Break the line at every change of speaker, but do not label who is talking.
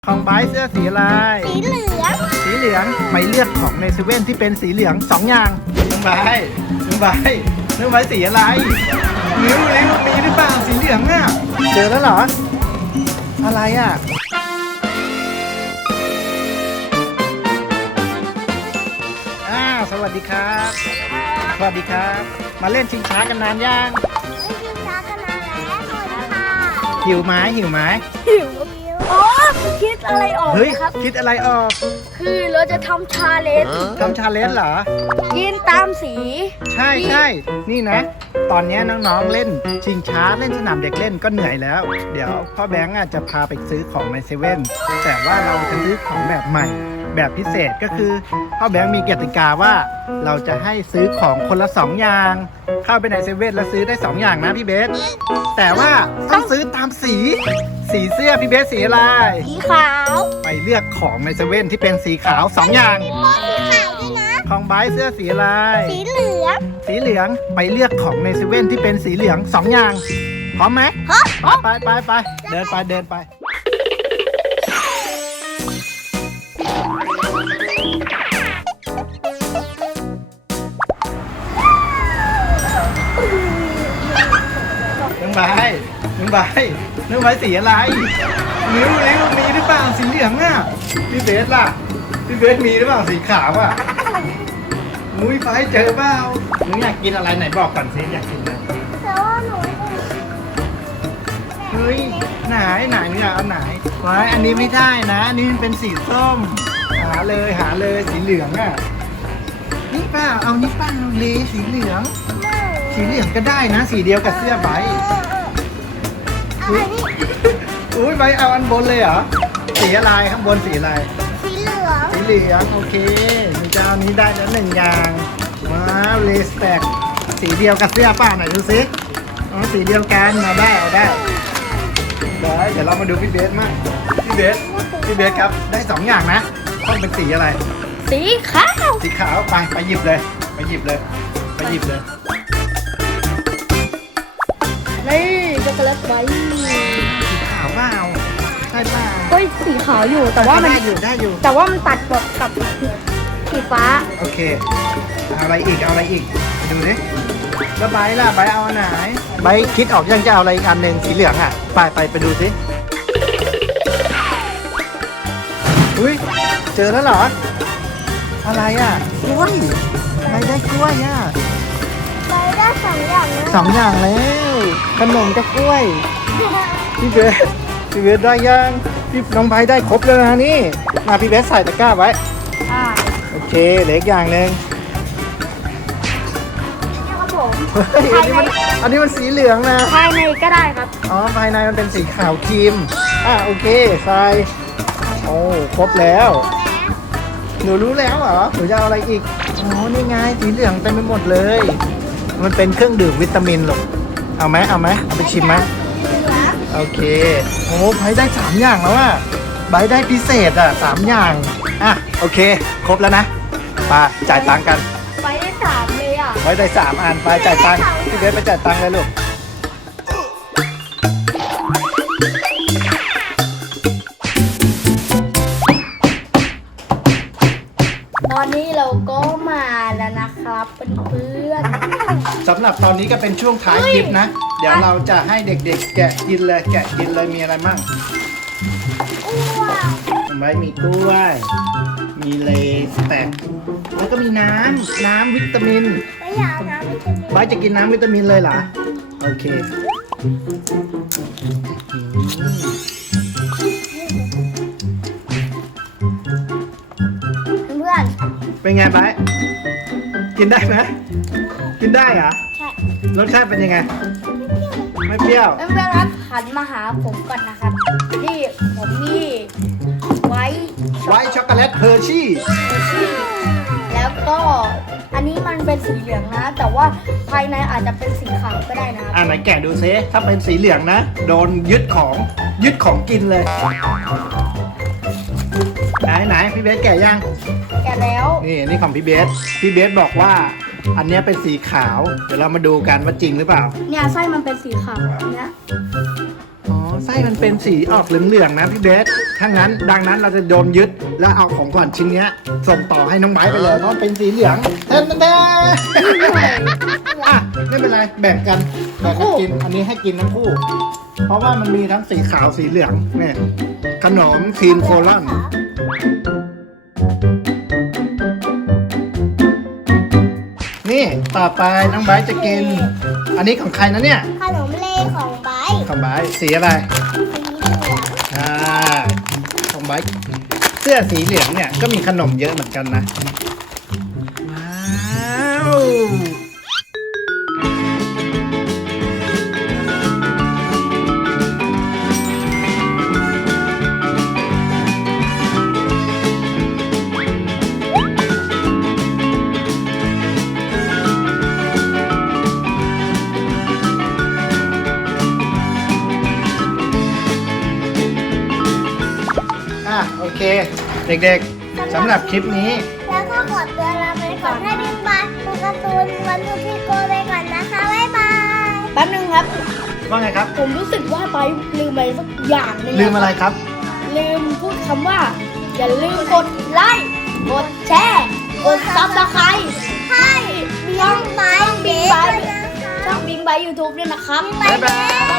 ของไบร์ทเสื้อสีอะไร
สีเหลือง
สีเหลืองไม่เลือกของในเซเว่นที่เป็นสีเหลือง2อย่างน้องไบร์ทน้องไบร์ทน้องไบร์ทสีอะไรเร็วมีหรือเปล่าสีเหลืองอ่ะเจอแล้วเหรออะไรอ่ะสวัสดีครับสวัสดีครับมาเล่นชิงช้ากันนานยัง
ชิงช้ากันนานแล้วสวัสดีค่ะ
หิวไหม
อ๋อคิดอะไรออกครับ
คิดอะไรออก
คือเราจะทำชาเลนจ์
เหรอ
กินตามสี
ใช่นี่นะตอนนี้น้องๆเล่นชิงช้าเล่นสนามเด็กเล่นก็เหนื่อยแล้วเดี๋ยวพ่อแบงค์จะพาไปซื้อของในเซเว่นแต่ว่าเราจะซื้อของแบบใหม่แบบพิเศษก็คือพ่อแบงค์มีกติกาว่าเราจะให้ซื้อของคนละ2อย่างเข้าไปในเซเว่นแล้วซื้อได้2อย่างนะพี่เบสแต่ว่าต้องซื้อตามสีเสื้อพี่เบสสีอะไร
สีขาว
ไปเลือกของในเซเว่นที่เป็นสีขาว2อย่าง
สีขาวด้วยนะ
ของไบร์ทเสื้อสีอะไร
สีเหลือง
ไปเลือกของในเซเว่นที่เป็นสีเหลือง2อย่างพร้อมไหม
พร้อม
ไปเดินไปน้องไบร์ทสีอะไรเร็วมีหรือเปล่าสีเหลืองอ่ะพี่เบสล่ะพี่เบสมีหรือเปล่าสีขาวอ่ะมุ้ยไฟเจอเปล่าหนูอยากกินอะไรไหนบอกก่อนสิอยากกินอะไร
แต่ว่าหนู
เฮ้ยไหนอยากเอาไหนไว้อันนี้ไม่ได้นะอันนี้มันเป็นสีส้มหาเลยสีเหลืองอ่ะนี่เปล่าเอานี่เปล่าเลสีเหลืองก็ได้นะสีเดียวกับเสื้อไบร์ทอุ้ยไบร์ทเอาอันบนเลยเหรอสีอะไรข้างบนสีอะไร
สีเห
ลืองโอเคหนูจะเอานี้ได้แล้ว1อย่างว้าวเลสแต็กสีเดียวกับเสื้อป้าหน่อยดูสิอ๋อสีเดียวกันมาได้เอาได้เดี๋ยวเรามาดูพี่เบสมั่งพี่เบสครับได้2อย่างนะต้องเป็นสีอะไร
สีขาว
ไปหยิบเลย
นี่ช็อกโกแลตไว้
สีขาวเปล่าใช่เปล่า
ก็สีขาวอยู่แต่ว่ามัน
ได้อยู่
แต่ว่ามันตัดกับสีฟ้า
โอเคเอาอะไรอีกดูดิแล้วไบร์ทล่ะไบร์ทเอาอันไหนไบร์ทคิดออกยังจะเอาอะไรอีกอันหนึ่งสีเหลืองอ่ะไปดูสิอุ้ยเจอแล้วเหรออะไรอ่ะกล้วยไบร์ทได้กล้วยอ่ะ
ไปได้2 อย่างนะ
2 อย่างแล้วขนมกับกล้วยพี่เบสได้ยังพี่น้องไบร์ทได้ครบแล้วนะนี่มาพี่เบสใส่ตะกร้าไว้โอเคเหลืออีกอย่างหนึ่งอันนี้มันสีเหลืองนะ
ภายในก็ได้ครับ
อ๋อภายในมันเป็นสีขาวครีมโอเคใส่โอ้ครบแล้วหนูรู้แล้วเหรอหนูจะเอาอะไรอีกอ๋อนี่ไงสีเหลืองเต็มไปหมดเลยมันเป็นเครื่องดื่มวิตามินหรอกเอาไหมเอาไปชิมไหมโอเคโอ้ไบร์ทได้3 อย่างแล้วอ่ะไบร์ทได้พิเศษ3 อย่างโอเคครบแล้วนะไปจ่ายตังค์กัน
ไปได้3เลย
ไว้ได้3 อันไปจ่ายตังค์พี่เบสไปจ่ายตังค์เลยลูก
ตอนนี้เราก็มาแล้วนะครับเพื่อน
สำหรับตอนนี้ก็เป็นช่วงท้ายคลิปนะเดี๋ยวเราจะให้เด็กๆแกะกินเลยมีอะไรมั่งไว้มีกล้วยมีเลสแต็กแล้วก็มีน้ำวิตามิน
ไม่อยากน้ำวิตามิน
ไว้จะกินน้ำวิตามินเลยเหรอโอเค
เพื่อน
เป็นไงไบร์ทกินได้ไหมกินได้เหรอ
ใช่
รสชาติเป็นยังไงไม่เปรี้ยว
เพื่อนครับหันมาหาผมก่อนนะครับที่ผมมีไว้
ช็อกโกแลตเฮอร์ชี่
แล้วก็อันนี้มันเป็นสีเหลืองนะแต่ว่าภายในอาจจะเป็นสีขาวก็ได้นะ
ไหนแกะดูซิถ้าเป็นสีเหลืองนะโดนยึดของกินเลยไหนพี่เบสแกะยัง
แกะแล้ว
นี่ของพี่เบสบอกว่าอันนี้เป็นสีขาวเดี๋ยวเรามาดูกันว่าจริงหรือเปล่า
เนี่ยไส้มันเป็นสีขาวเนี่ย
อ๋อไส้ส้มันเป็นสีออกเหลืองๆนะพี่เบสถ้างั้นดังนั้นเราจะโดนยึดแล้วเอาของขวัญชิ้นเนี้ยส่งต่อให้น้องไบร์ทไปเลยเพราะเป็นสีเหลืองแทนอ่ะไม่เป็นไรแบ่งกันกินอันนี้ให้กินทั้งคู่ เพราะว่ามันมีทั้งสีขาวสีเหลืองเนี่ยขนมครีมโคลอนนี่ต่อไปน้องไบร์ทจะกิน อันนี้ของใครนะเนี่ย
ขนมเลของไบร์ท
ของไบร์ทสีอะไร
สีเหลือง
อ่าของไบร์ทเสื้อสีเหลืองเนี่ยก็มีขนมเยอะเหมือนกันนะว้าวโอเค เด็กๆสำหรับคลิปนี้
แล้วก็กดตัวลาไปก่อนให้บิ๊กบายตัวการ์ตูนวันทูพี่โกไปก่อนนะคะ บ๊ายบายแป๊บนึงครับ
ว่าไงครับ
ผมรู้สึกว่าไปลืมอะไรสักอย่างหนึง
ลืมอะไรครับ
ลืมพูดคำว่า อย่าลืมกดไลค์กดแชร์กดซับสไครต์ให้ช่องบิ๊กบายช่องบิ๊กบายยูทูบด้วยนะครับ
บ๊ายบาย